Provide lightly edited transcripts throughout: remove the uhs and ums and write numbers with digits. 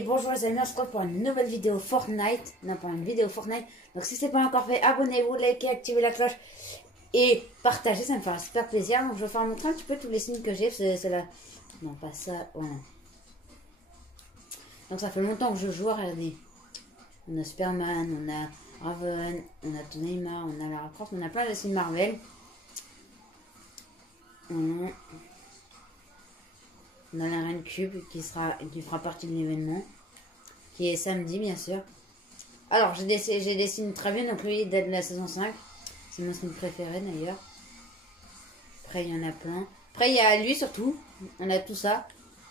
Et bonjour les amis, on se retrouve pour une nouvelle vidéo Fortnite. Non, pas une vidéo Fortnite. Donc si ce n'est pas encore fait, abonnez-vous, likez, activez la cloche et partagez, ça me fera super plaisir. Donc je vais faire montrer un petit peu tous les signes que j'ai. C'est là. Non, pas ça. Voilà. Donc ça fait longtemps que je joue, regardez. On a Superman, on a Raven, on a Neymar, on a Lara Croft, on a plein de signes Marvel. On a la Reine Cube qui fera partie de l'événement, qui est samedi bien sûr. Alors j'ai des signes très bien, donc lui il date de la saison 5. C'est mon signe préféré d'ailleurs. Après il y en a plein. Après il y a lui surtout. On a tout ça.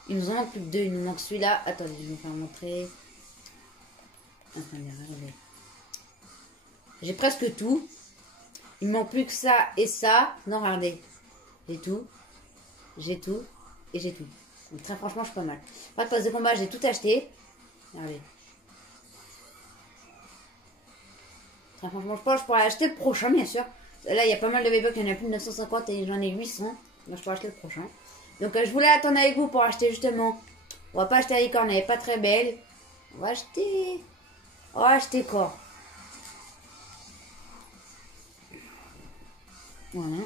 Il nous en manque plus que deux. Il nous manque celui-là. Attendez, je vais vous faire montrer. Attendez, regardez. J'ai presque tout. Il me manque plus que ça et ça. Non, regardez. J'ai tout. J'ai tout. Et j'ai tout. Donc très franchement, je suis pas mal. Pas de passe de combat, j'ai tout acheté. Regardez. Très franchement, je pense que je pourrais acheter le prochain, bien sûr. Là, il y a pas mal de bébés, il y en a plus de 950 et j'en ai 800. Donc je pourrais acheter le prochain. Donc je voulais attendre avec vous pour acheter justement. On va pas acheter la licorne, elle est pas très belle. On va acheter... On va acheter quoi? Voilà.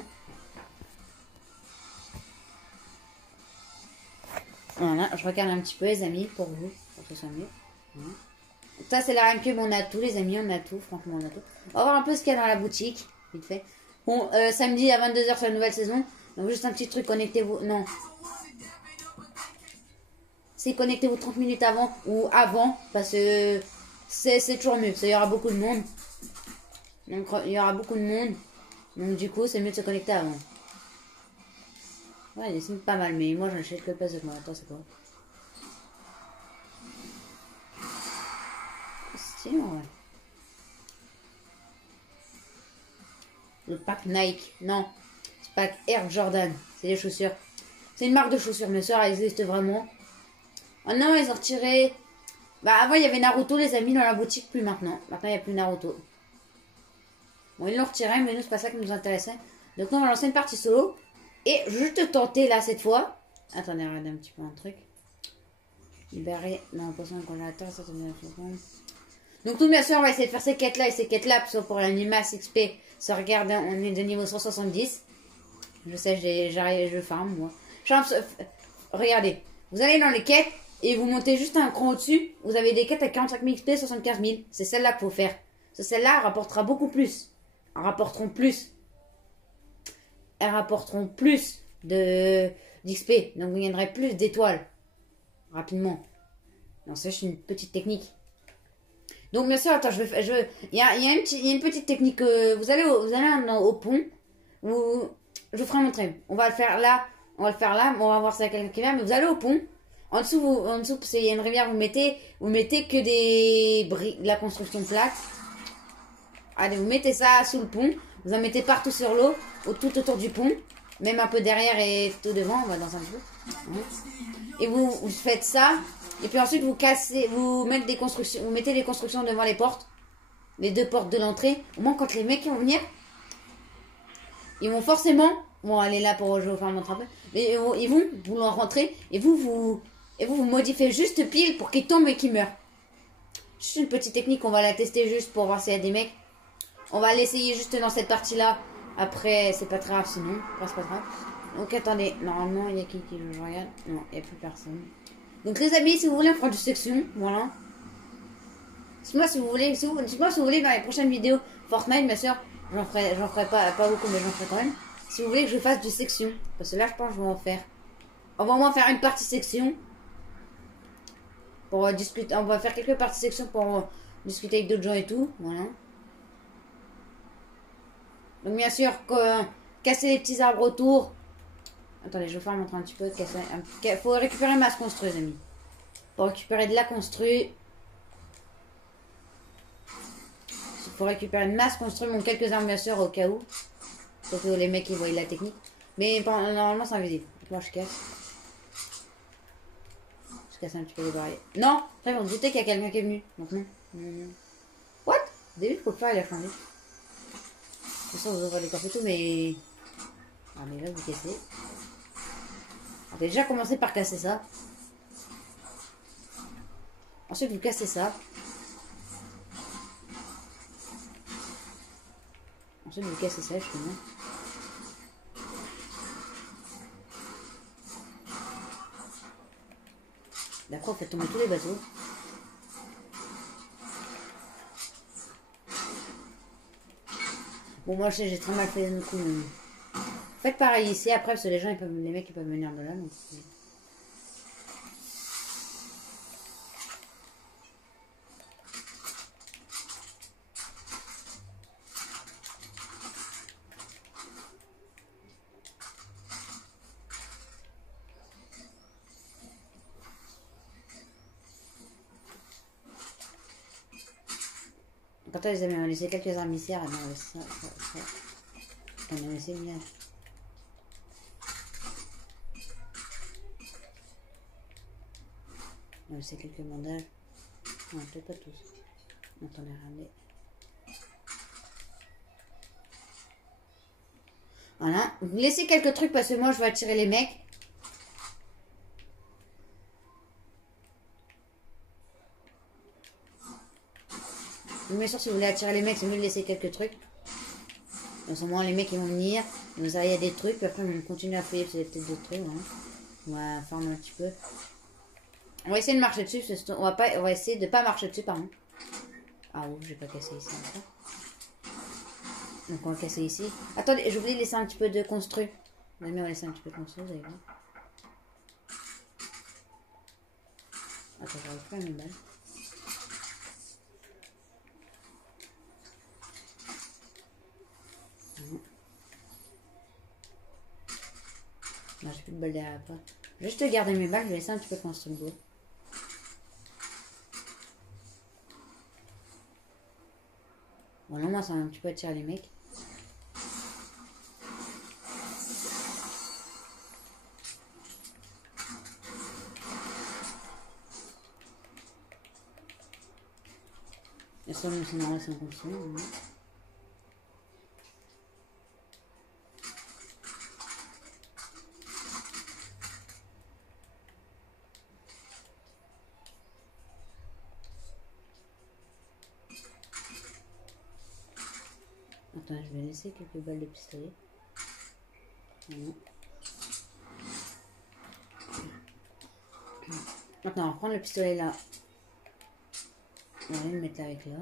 Voilà, je regarde un petit peu les amis pour vous, pour que ce soit mieux. Voilà. Donc, ça c'est la Reine Cube, on a tout les amis, on a tout, franchement on a tout. On va voir un peu ce qu'il y a dans la boutique, vite fait. Bon, samedi à 22 h sur la nouvelle saison. Donc juste un petit truc, connectez-vous, non. C'est connectez-vous 30 minutes avant ou avant, parce que c'est toujours mieux, parce qu'il y aura beaucoup de monde. Donc il y aura beaucoup de monde, donc du coup c'est mieux de se connecter avant. Ouais, c'est pas mal, mais moi j'en achète que le pass de moi. Attends, c'est quoi? Stylé, ouais. Le pack Nike. Non, c'est pack Air Jordan. C'est des chaussures. C'est une marque de chaussures, mes soeurs, elle existe vraiment. Oh non, ils ont retiré. Bah, avant il y avait Naruto, les amis, dans la boutique, plus maintenant. Maintenant il n'y a plus Naruto. Bon, ils l'ont retiré, mais nous, c'est pas ça qui nous intéressait. Donc, nous, on va lancer une partie solo. Et juste tenter là cette fois. Attendez, regardez un petit peu un truc. Libérer. Non, poisson congélateur, ça bien. Donc tout bien sûr on va essayer de faire ces quêtes là et ces quêtes là. Parce que pour l'animas XP, ça regarde, on est de niveau 170. Je sais, je farm moi. Regardez, vous allez dans les quêtes et vous montez juste un cran au-dessus. Vous avez des quêtes à 45 000 XP, 75 000. C'est celle-là qu'il faut faire. Celle-là rapportera beaucoup plus. Elles rapporteront plus. Elles rapporteront plus d'XP. Donc vous gagnerez plus d'étoiles. Rapidement. Non, ça c'est une petite technique. Donc bien sûr, attends, il y a une petite technique. Vous allez au pont. Je vous ferai montrer. On va le faire là. On va le faire là. On va voir si y a quelqu'un qui vient. Mais vous allez au pont. En dessous, parce qu'il y a une rivière, vous mettez que de la construction plate. Allez, vous mettez ça sous le pont. Vous en mettez partout sur l'eau, tout autour du pont, même un peu derrière et tout devant, on va dans un peu. Et vous faites ça, et puis ensuite vous mettez des constructions devant les portes, les deux portes de l'entrée. Au moins quand les mecs vont venir, ils vont forcément, aller là pour jouer, enfin montrer un peu, mais ils vont vouloir rentrer, et vous modifiez juste pile pour qu'ils tombent et qu'ils meurent. Juste une petite technique, on va la tester juste pour voir s'il y a des mecs. On va l'essayer juste dans cette partie-là. Après, c'est pas très grave sinon. Après, c'est pas grave. Donc, attendez. Normalement, il y a qui joue? Je regarde. Non, il n'y a plus personne. Donc, les amis, si vous voulez, on fera du section. Voilà. Dites-moi si vous voulez. Dites-moi si vous voulez dans les prochaines vidéos Fortnite, bien sûr. J'en ferai pas beaucoup, mais j'en ferai quand même. Si vous voulez que je fasse du section. Parce que là, je pense que je vais en faire. On va au moins faire une partie section. Pour discuter. On va faire quelques parties section pour discuter avec d'autres gens et tout. Voilà. Donc bien sûr, casser les petits arbres autour. Attendez, je vais vous faire montrer un petit peu. Il faut récupérer masse construit, les amis. Pour récupérer de la construit. Il faut récupérer une masse construit. Bon, quelques armes bien sûr au cas où. Surtout les mecs qui voient la technique. Mais normalement c'est invisible. Moi je casse. Je casse un petit peu les barrières. Non, après vous doutez qu'il y a quelqu'un qui est venu. Donc non. What? Au début, faut le faire, il a changé. De toute façon, vous ouvrez les coffres et tout, mais... Ah, mais là, vous cassez. On va déjà commencer par casser ça. Ensuite, vous cassez ça. Ensuite, vous cassez ça, justement. Après, on fait tomber tous les bateaux. Bon, moi, je sais, j'ai très mal fait le coup. Faites pareil ici, après, parce que les gens, ils peuvent, les mecs, ils peuvent venir de là. Donc... Quand ils avaient laissé quelques armes ici, on a laissé ça. On a laissé bien. On a laissé quelques bandages. Non, peut-être pas tous. Attendez, regardez. Voilà. Vous laissez quelques trucs parce que moi je vais attirer les mecs. Bien sûr, si vous voulez attirer les mecs, c'est mieux de laisser quelques trucs. En ce moment, les mecs ils vont venir. Vous allez, il y a des trucs. Puis après, on va continuer à fouiller parce qu'il y a peut-être d'autres trucs. Hein. On va farmer un petit peu. On va essayer de marcher dessus. On va essayer de pas marcher dessus, pardon. Ah ouf, j'ai pas cassé ici encore. Donc on va casser ici. Attendez, j'ai oublié de laisser un petit peu de construit. On va laisser un petit peu de construit, vous allez voir. Attends, j'arrive pas à une balle. Non, j'ai plus de balles derrière la porte. Je vais juste garder mes balles, je vais laisser un petit peu de construit. Bon, là, moi, ça va un petit peu attirer les mecs. Et ça, c'est normal, c'est un construit. Attends, je vais laisser quelques balles de pistolet. Voilà. Maintenant, on va prendre le pistolet là. On va le mettre avec là.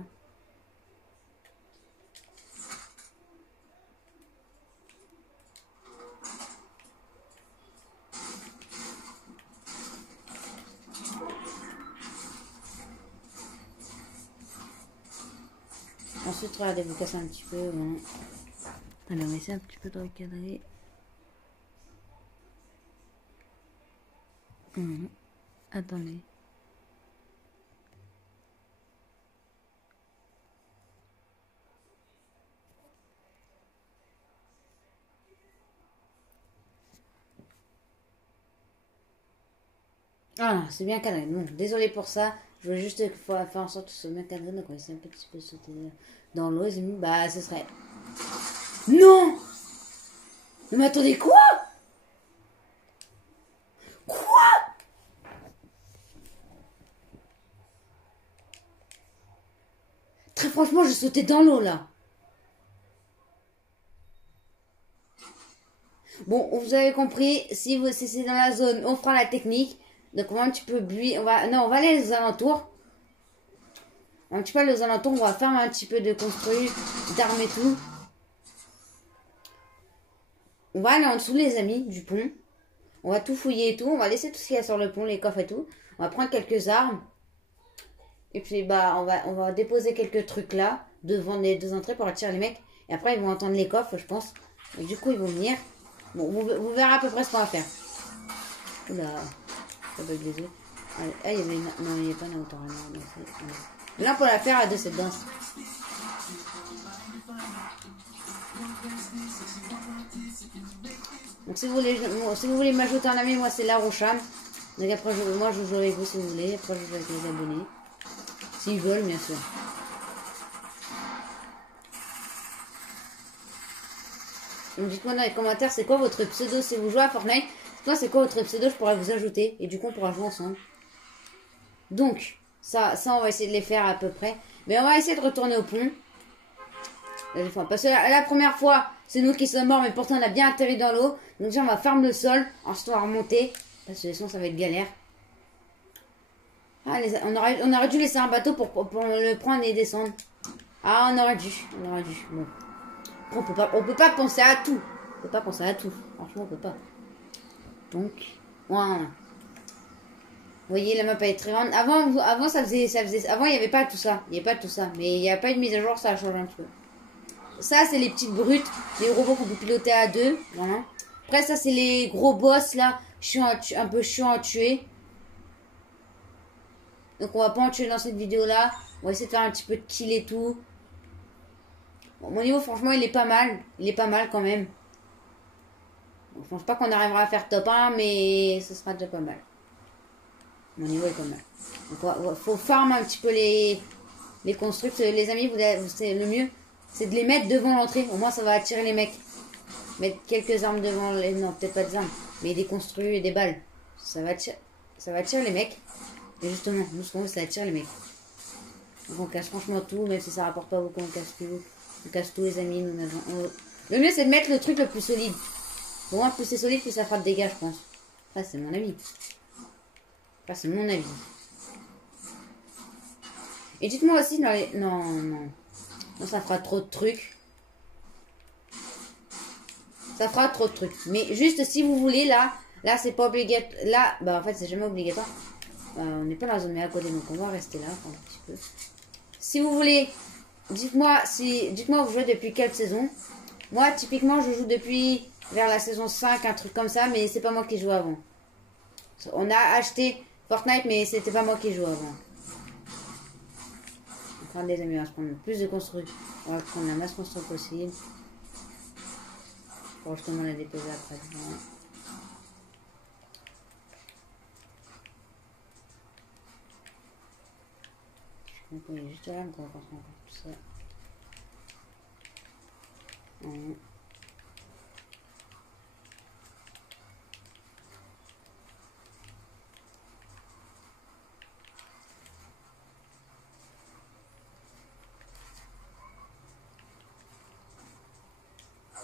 Ensuite, regardez, vous cassez un petit peu. Voilà. Allez, on va essayer un petit peu de recadrer. Attendez. Ah, c'est bien cadré. Bon, désolé pour ça. Je voulais juste faire en sorte que ce soit bien cadré. Donc, on va essayer un petit peu de sauter dans l'eau. Bah, ce serait... Non! Mais attendez, quoi? Quoi? Très franchement, je sautais dans l'eau, là. Bon, vous avez compris. Si c'est dans la zone, on fera la technique. Donc, on va un petit peu buis. On va aller aux alentours. Un petit peu aller aux alentours. On va faire un petit peu de construire, d'armes et tout. On va aller en dessous, les amis, du pont. On va tout fouiller et tout. On va laisser tout ce qu'il y a sur le pont, les coffres et tout. On va prendre quelques armes. Et puis, bah, on va déposer quelques trucs là, devant les deux entrées pour attirer les mecs. Et après, ils vont entendre les coffres, je pense. Et du coup, ils vont venir. Bon, vous verrez à peu près ce qu'on va faire. Oula, ça bug les yeux. Ah, il y avait une... Non, il n'y a pas une hauteur. Là, pour la faire à deux, cette danse. Donc, si vous voulez m'ajouter un ami, moi, c'est la Rocham. Donc, après, moi, je joue avec vous si vous voulez. Après, je joue avec les abonnés. S'ils veulent, bien sûr. Donc dites-moi dans les commentaires c'est quoi votre pseudo si vous jouez à Fortnite. Dites-moi c'est quoi votre pseudo, je pourrais vous ajouter. Et du coup on pourra jouer ensemble. Donc, Ça, on va essayer de les faire à peu près. Mais on va essayer de retourner au pont. Parce que la première fois, c'est nous qui sommes morts, mais pourtant on a bien atterri dans l'eau. Donc déjà, on va fermer le sol. Ensuite, on va remonter. Parce que sinon, ça va être galère. Ah, on aurait dû laisser un bateau pour le prendre et descendre. Ah, on aurait dû. Bon. On peut pas penser à tout. On peut pas penser à tout. Franchement, on peut pas. Donc, voilà. Vous voyez, la map elle est très grande. Avant ça faisait. Avant, il n'y avait pas tout ça. Il n'y avait pas tout ça. Mais il n'y a pas eu de mise à jour, ça a changé un peu. Ça, c'est les petites brutes. Les robots qu'on peut piloter à deux. Voilà. Après, ça, c'est les gros boss, là. Un peu chiant à tuer. Donc, on va pas en tuer dans cette vidéo-là. On va essayer de faire un petit peu de kill et tout. Bon, mon niveau, franchement, il est pas mal. Il est pas mal, quand même. Bon, je pense pas qu'on arrivera à faire top 1, mais ce sera déjà pas mal. Mon niveau est pas mal. Donc, faut farm un petit peu les constructs. Les amis, c'est le mieux. C'est de les mettre devant l'entrée. Au moins, ça va attirer les mecs. Mettre quelques armes devant les... Non, peut-être pas des armes. Mais des construits et des balles. Ça va attirer les mecs. Et justement, nous, ce qu'on veut, c'est attirer les mecs. Donc, on casse franchement tout. Même si ça rapporte pas beaucoup, on casse tout. On casse tous les amis. Le mieux, c'est de mettre le truc le plus solide. Au moins, plus c'est solide, plus ça fera de dégâts, je pense. Ça, c'est mon avis. Ça, c'est mon avis. Et dites-moi aussi... Non, ça fera trop de trucs. Ça fera trop de trucs. Mais juste si vous voulez, là c'est pas obligatoire. Là, bah en fait, c'est jamais obligatoire. On n'est pas dans la zone mais à côté, donc on va rester là un petit peu. Si vous voulez, dites-moi vous jouez depuis quelle saison. Moi, typiquement, je joue depuis vers la saison 5, un truc comme ça, mais c'est pas moi qui joue avant. On a acheté Fortnite, mais c'était pas moi qui joue avant. Enfin, les amis, on va se prendre le plus de construits. On va prendre la masse construite possible. Pour justement la déposer après devant. Je pense qu'on est juste là, donc on va construire encore tout ça.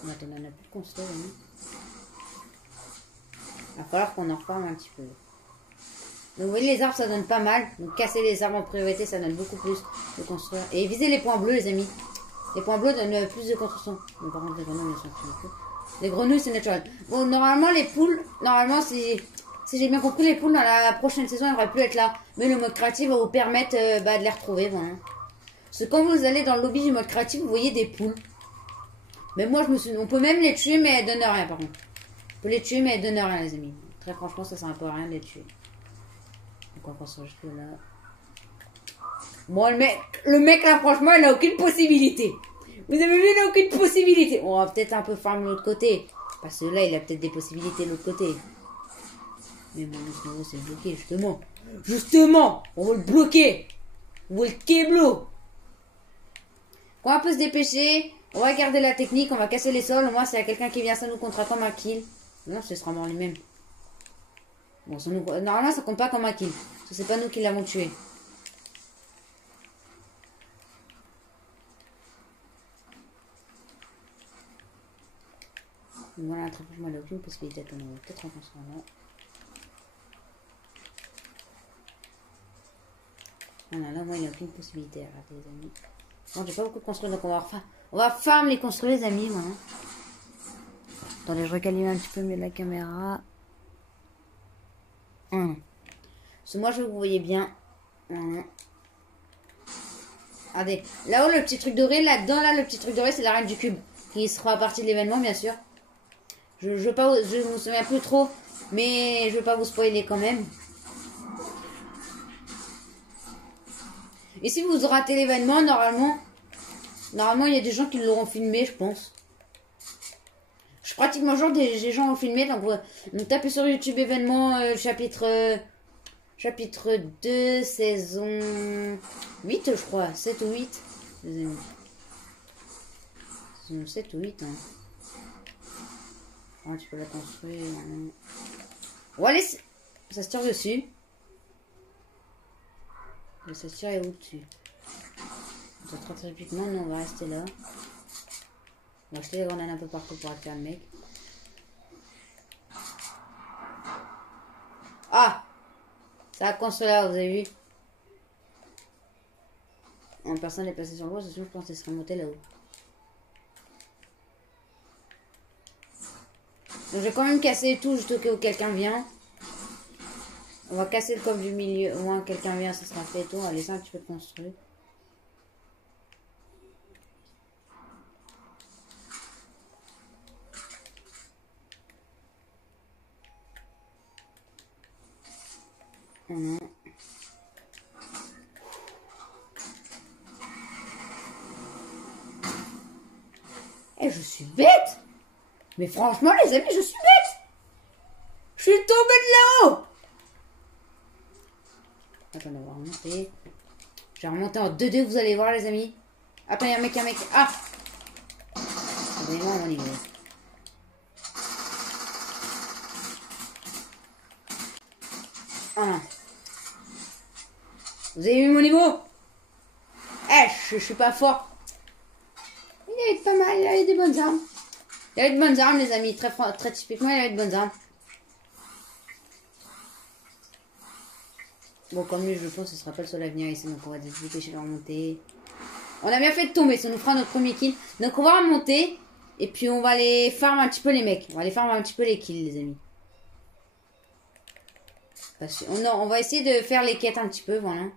Maintenant, on n'a plus de construire. Il va falloir qu'on en reforme un petit peu. Donc, vous voyez, les arbres, ça donne pas mal. Donc, casser les arbres en priorité, ça donne beaucoup plus de construire. Et visez les points bleus, les amis. Les points bleus donnent plus de construction. Mais par contre, les grenouilles, elles sont plus. Les grenouilles, c'est naturel. Bon, normalement, les poules, si j'ai bien compris, les poules, dans la prochaine saison, elles n'auraient plus être là. Mais le mode créatif va vous permettre de les retrouver. Voilà. Parce que quand vous allez dans le lobby du mode créatif, vous voyez des poules. Mais moi, on peut même les tuer, mais elles donnent rien, par contre. On peut les tuer, mais elles donnent rien, les amis. Très franchement, ça sert un peu à rien de les tuer. Donc, on va passer juste là. Bon, le mec, là, franchement, il n'a aucune possibilité. Vous avez vu, il n'a aucune possibilité. On va peut-être un peu farmer de l'autre côté. Parce que là, il a peut-être des possibilités de l'autre côté. Mais bon, sinon, c'est bloqué, justement. Justement, on va le bloquer. On va le keblo. On va un peu se dépêcher. On va garder la technique, on va casser les sols. Au moins, s'il y a quelqu'un qui vient, ça nous comptera comme un kill. Non, ce sera mort lui-même. Bon, normalement, ça compte pas comme un kill. Parce que c'est pas nous qui l'avons tué. Voilà, très franchement, il n'a aucune possibilité. On va peut-être en construire là. Voilà, là, moi, il n'a aucune possibilité. Arrêtez, les amis. Bon, j'ai pas beaucoup de construire, donc on va farm les construire, les amis. Voilà. Attendez, je recalibre un petit peu mieux la caméra. Parce que moi, je veux que vous voyez bien. Regardez, là-haut, le petit truc doré, là-dedans, là, le petit truc doré, c'est la reine du cube. Qui sera partie de l'événement, bien sûr. Je me souviens plus trop, mais je veux pas vous spoiler quand même. Et si vous ratez l'événement, normalement, il y a des gens qui l'auront filmé, je pense. Je suis pratiquement genre des gens ont filmé, donc tapez sur YouTube événement chapitre 2, saison 8, je crois, 7 ou 8. Les amis. Saison 7 ou 8, hein. Ah, tu peux la construire. On va laisser. Ça se tire dessus. Mais ça tire où dessus? On va très rapidement, nous on va rester là. On va acheter les grenades un peu partout pour attirer le mec. Ah! Ça a construit là, vous avez vu? Personne n'est passé sur le bois, c'est sûr, je pense qu'il serait monté là-haut. Donc je vais quand même casser tout juste au cas où quelqu'un vient. On va casser le coffre du milieu. Au moins quelqu'un vient, ça sera fait et tout. On va laisser un petit peu de construire. Voilà. Eh, je suis bête! Mais franchement, les amis, je suis bête! Je suis tombée de là-haut! Attends, on va remonter. Je vais remonter en 2-2, vous allez voir, les amis. Attends, il y a un mec, Ah! Donnez-moi mon niveau. Ah. Vous avez vu mon niveau? Eh, je suis pas fort. Il avait pas mal, il avait des bonnes armes. Il avait de bonnes armes, les amis. Très typiquement, il avait de bonnes armes. Bon, comme lui, je pense que ce sera pas le seul à venir ici. Donc, on va dépêcher de remonter. On a bien fait de tomber. Ça nous fera notre premier kill. Donc, on va remonter. Et puis, on va aller farm un petit peu les mecs. On va aller farm un petit peu les kills, les amis. Parce que, on va essayer de faire les quêtes un petit peu. Voilà. On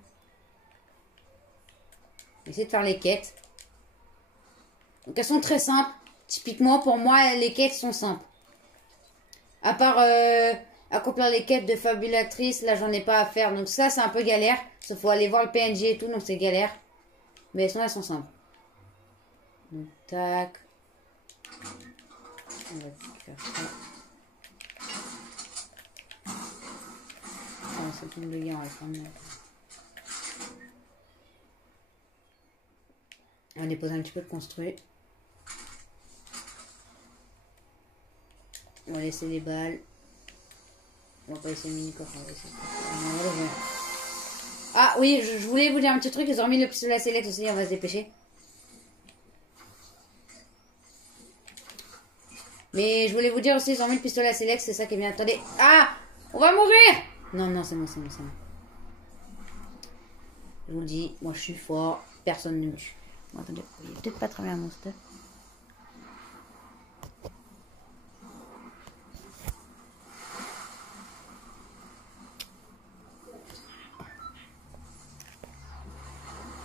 va essayer de faire les quêtes. Donc, elles sont très simples. Typiquement, pour moi, les quêtes sont simples. À part accomplir les quêtes de fabulatrice, là, j'en ai pas à faire. Donc ça, c'est un peu galère. Il faut aller voir le PNJ et tout, donc c'est galère. Mais elles sont simples. Donc, tac. On va faire ça. Ah, ça tombe de gars, on va prendre. On va déposer un petit peu de construit. On va laisser les balles. On va pas laisser le mini-coffre. Ah oui, je voulais vous dire un petit truc. Ils ont remis le pistolet à select aussi. On va se dépêcher. Mais je voulais vous dire aussi, ils ont mis le pistolet à select. C'est ça qui est bien. Attendez. Ah! On va mourir! Non, non, c'est bon, c'est bon, c'est bon. Je vous le dis, moi je suis fort. Personne ne me tue. Bon, attendez. Il est peut-être pas très bien, monster.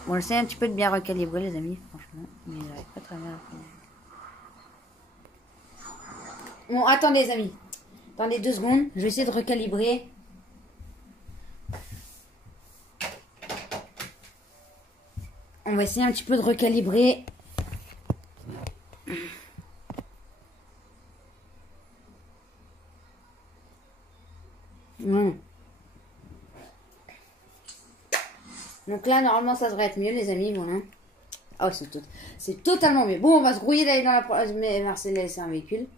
Bon, j'essaie un petit peu de bien recalibrer, les amis, franchement. Mais j'arrive pas très bien à faire. Bon, attendez, les amis. Attendez 2 secondes. Je vais essayer de recalibrer. On va essayer un petit peu de recalibrer. Donc là, normalement, ça devrait être mieux, les amis. Voilà. Oh, c'est totalement mieux. Bon, on va se grouiller d'aller dans la... Merci de laisser un véhicule.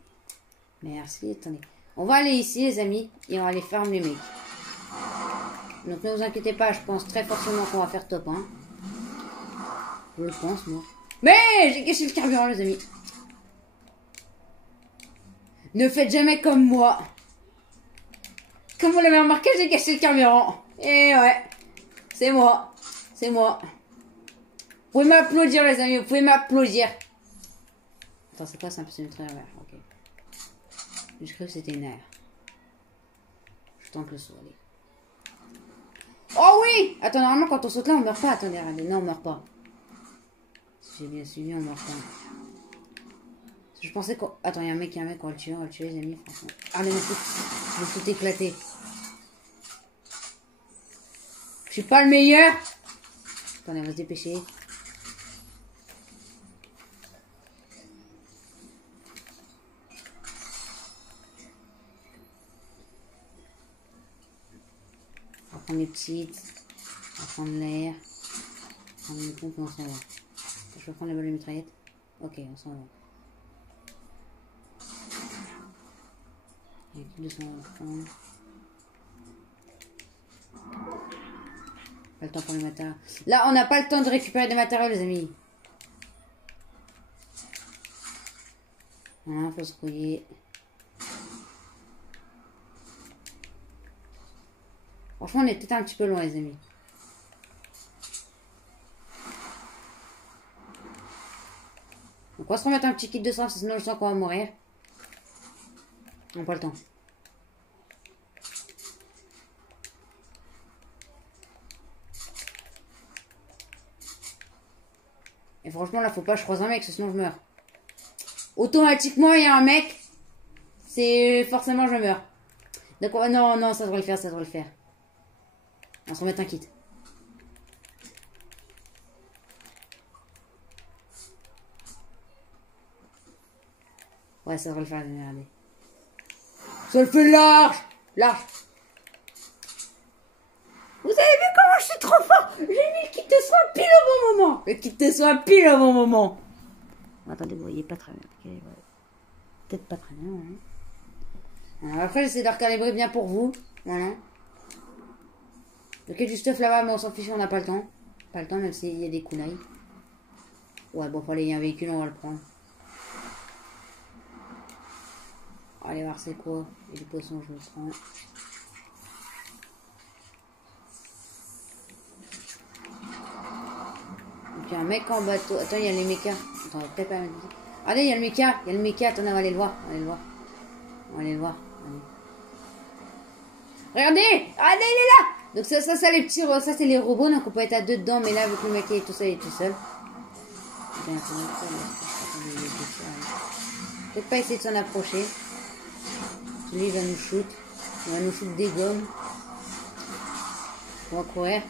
Merci, attendez. On va aller ici, les amis. Et on va aller fermer les mecs. Donc ne vous inquiétez pas, je pense très forcément qu'on va faire top 1. Je le pense, moi. Mais j'ai caché le carburant, les amis. Ne faites jamais comme moi. Comme vous l'avez remarqué, j'ai caché le carburant. Et ouais, c'est moi. C'est moi. Vous pouvez m'applaudir, les amis. Vous pouvez m'applaudir. Attends, c'est quoi? C'est un peu une traîne vert. Ok. Je cru que c'était une aire. Je tente le saut, allez. Oh oui! Attends, normalement, quand on saute là, on meurt pas. Attendez, regardez. Non, on meurt pas. Si j'ai bien suivi, on meurt pas. Je pensais qu'on... Attends, il y a un mec, on va le tuer, les amis, franchement. Ah, mais je vais tout éclater. Je suis pas le meilleur. Attendez, on va se dépêcher. On va prendre les petites. On va prendre l'air. On va prendre une pompe et on s'en va. Je peux prendre la balle de mitraillette. Ok, on s'en va. Il y a plus de 200 à prendre. Pas le temps pour les matériaux. Là, on n'a pas le temps de récupérer des matériaux, les amis. Voilà, faut se rouiller. Franchement, on est peut-être un petit peu loin, les amis. Donc, on va se remettre un petit kit de sang, sinon je sens qu'on va mourir. On n'a pas le temps. Et franchement, là, faut pas que je croise un mec, sinon je meurs. Automatiquement, il y a un mec. C'est forcément, je meurs. Donc, non, non, ça devrait le faire, ça devrait le faire. On va se remettre un kit. Ouais, ça devrait le faire, regardez. Ça le fait large. Large. Vous avez vu comment je suis trop fort? J'ai mis le kit de soin pile au bon moment. Le kit de soin pile au bon moment. Attendez, vous voyez pas très bien. Okay, ouais. Peut-être pas très bien. Hein. Alors après, j'essaie de recalibrer bien pour vous. Voilà. Ok, du stuff là-bas, mais on s'en fiche, on n'a pas le temps. Pas le temps, même s'il y a des kunai. Ouais, bon, allez, il y a un véhicule, on va le prendre. Allez voir c'est quoi. Et du poisson, je le prends. Donc il y a un mec en bateau. Attends, il y a les mechas. Attends, peut-être pas mettre. Allez, il y a le mecha. Il y a le mecha. Attendez, on va aller le voir. On va aller le voir. On va aller le voir. Allez. Regardez! Regardez, il est là! Donc ça les petits, ça c'est les robots, donc on peut être à deux dedans, mais là, vu que le mec est tout seul, il est tout seul. Peut-être pas essayer de s'en approcher. Lui, il va nous shoot. Il va nous shoot des gommes. On va courir.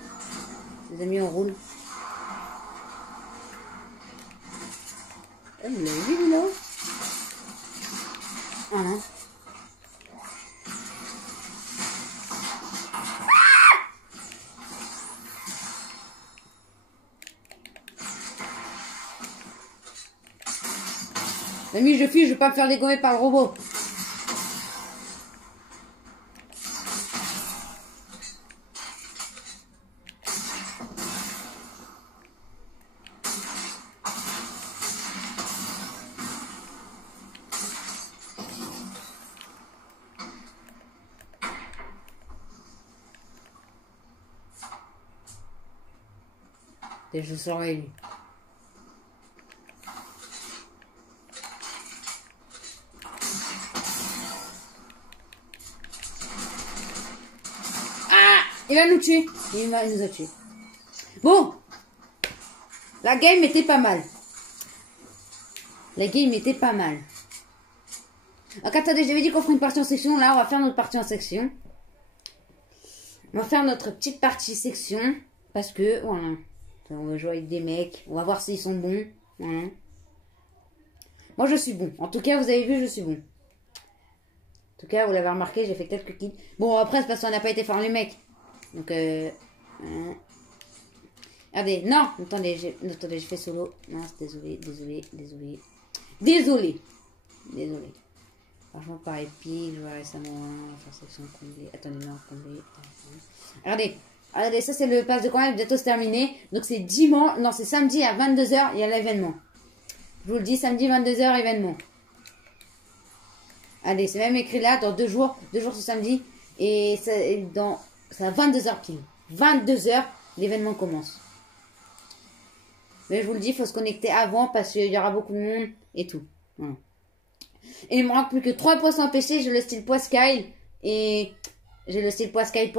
Les amis, on roule. Vous l'avez vu, lui, là? Ah non. L'ami, je fuis, je vais pas me faire dégommer par le robot. Et je saurai lui. Ah, il va nous tuer. Il nous a tué. Bon. La game était pas mal. La game était pas mal. Donc attendez, j'avais dit qu'on ferait une partie en section. Là, on va faire notre partie en section. On va faire notre petite partie section. Parce que, voilà. On va jouer avec des mecs. On va voir s'ils sont bons. Voilà. Moi, je suis bon. En tout cas, vous avez vu, je suis bon. En tout cas, vous l'avez remarqué, j'ai fait quelques kills. Bon, après, c'est parce qu'on n'a pas été faire les mecs. Donc, regardez, non, attendez, j'ai fait solo. Mince, désolé. Franchement, par épique, je vois récemment faire section comblée. Attendez, non, comblée. Regardez, ça c'est le pass de combat, bientôt c'est terminé. Donc c'est dimanche, non, c'est samedi à 22h, il y a l'événement. Je vous le dis, samedi 22h, événement. Allez, c'est même écrit là, dans 2 jours. 2 jours c'est samedi. Et c'est à 22h pile. 22h, l'événement commence. Mais je vous le dis, il faut se connecter avant parce qu'il y aura beaucoup de monde et tout. Voilà. Et il me manque plus que 3 poissons pêchés. J'ai le style poiscaille. Et j'ai le style poiscaille.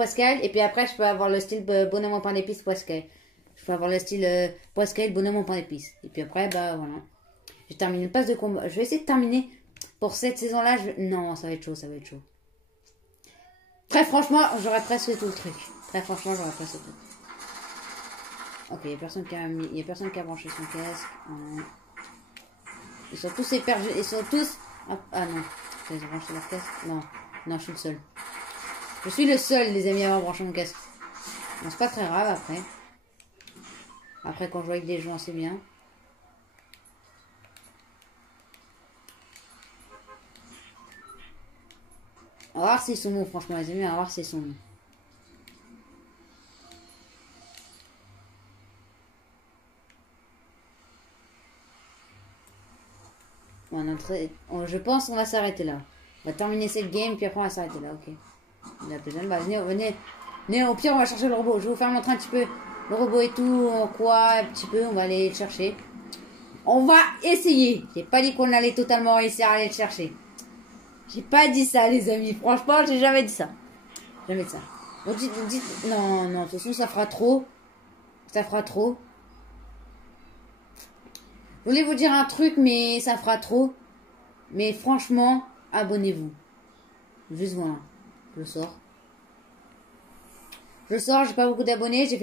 Et puis après, je peux avoir le style bonhomme en pain d'épices poiscaille. Je peux avoir le style poiscaille, bonhomme en pain d'épices. Et puis après, bah voilà. J'ai terminé le pass de combat. Je vais essayer de terminer pour cette saison-là. Non, ça va être chaud, ça va être chaud. Très franchement, j'aurais presque tout le truc. Très franchement, j'aurais presque tout. Ok, il n'y a personne qui a branché son casque. Ils sont tous éperdus. Ils sont tous... Ah non. Ils ont branché leur casque. Non, je suis le seul. Je suis le seul, les amis, à avoir branché mon casque. Bon, c'est pas très grave après. Après, quand je joue avec des gens, c'est bien. On va voir s'ils sont bons, franchement, les amis. On va voir s'ils sont bons. Je pense qu'on va s'arrêter là. On va terminer cette game, puis après on va s'arrêter là, ok. On a besoin, bah, venez, au pire on va chercher le robot. Je vais vous faire montrer un petit peu le robot et tout, en quoi, un petit peu, on va aller le chercher. On va essayer. J'ai pas dit qu'on allait totalement réussir à aller le chercher. J'ai pas dit ça, les amis. Franchement, j'ai jamais dit ça. Jamais dit ça. Bon, dites, non, de toute façon, ça fera trop. Ça fera trop. Je voulais vous dire un truc, mais ça fera trop. Mais franchement, abonnez-vous. Juste voilà. Je sors. Je sors, j'ai pas beaucoup d'abonnés. J'ai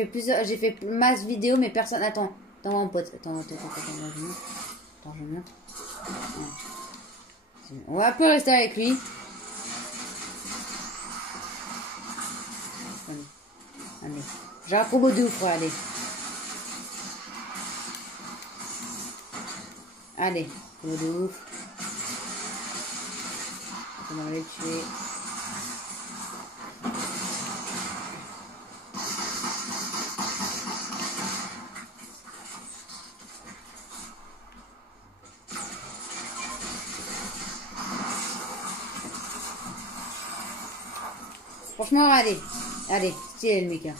fait masse vidéos, mais personne. Attends, mon pote. Attends, je viens. On va un peu rester avec lui. Allez. J'ai un combo de ouf, allez. Allez, combo de ouf. On va les tuer. Franchement, allez, stylé le mec.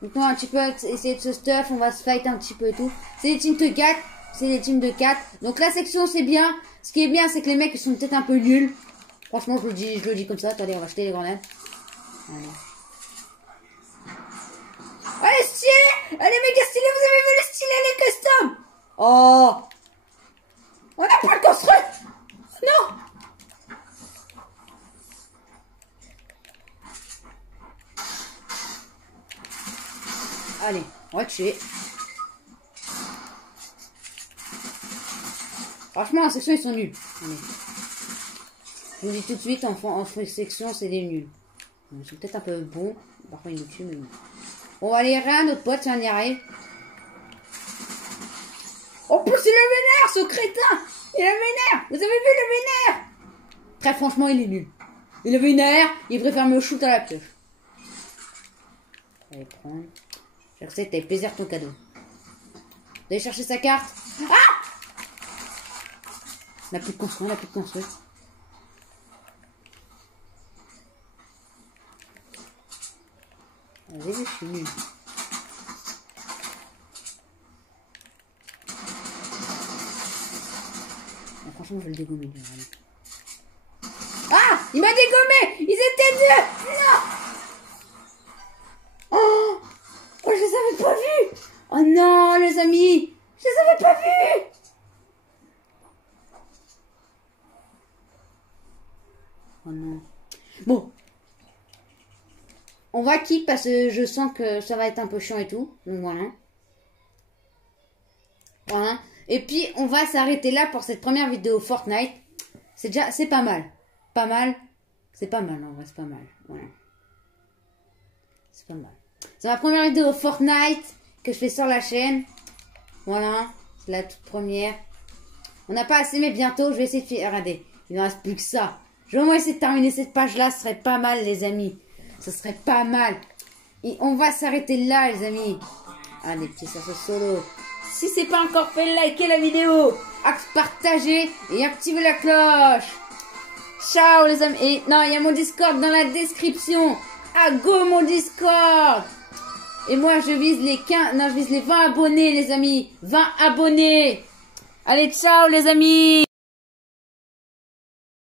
Maintenant, un petit peu essayer de se stuff, on va se fight un petit peu et tout. C'est des teams de 4, c'est des teams de 4. Donc la section c'est bien. Ce qui est bien, c'est que les mecs ils sont peut-être un peu nuls. Franchement, je le dis comme ça. Attendez, on va jeter les grenades. Allez, stylé! Allez, méga stylé, vous avez vu le stylé, les customs! Oh! On n'a pas le construit! Non! Allez, on va tuer. Franchement, en section, ils sont nuls. Allez. Je vous dis tout de suite, en section, c'est des nuls. Ils sont peut-être un peu bons. Parfois, ils nous tuent, mais bon. On va aller rien, notre pote, si on y arrive. En plus, il est vénère, ce crétin! Il est vénère! Vous avez vu le vénère? Très franchement, il est nul. Il est vénère, il préfère me shoot à la pioche. Allez, prendre. J'accepte avec plaisir ton cadeau. Vous allez chercher sa carte. Ah! On n'a plus de construit, Vas-y, je suis nul. Franchement, je vais le dégommer. Ah! Il m'a dégommé! Ils étaient deux! Non! Oh! Oh, je les avais pas vus! Oh non, les amis! Je les avais pas vus! Oh non. Bon. On va kick parce que je sens que ça va être un peu chiant et tout. Donc voilà. Voilà. Et puis, on va s'arrêter là pour cette première vidéo Fortnite. C'est pas mal. Pas mal. C'est pas mal, en vrai, c'est pas mal. Voilà. C'est pas mal. C'est ma première vidéo Fortnite que je fais sur la chaîne. Voilà. C'est la toute première. On n'a pas assez, mais bientôt, je vais essayer de faire. Regardez, il ne reste plus que ça. Je vais au moins essayer de terminer cette page-là. Ce serait pas mal, les amis. Ce serait pas mal. Et on va s'arrêter là, les amis. Allez, petits cerceaux solo. Si c'est pas encore fait, likez la vidéo, partagez et activez la cloche. Ciao les amis. Et non, il y a mon Discord dans la description. Ah go mon Discord. Et moi je vise les 15, non je vise les 20 abonnés les amis. 20 abonnés. Allez ciao les amis.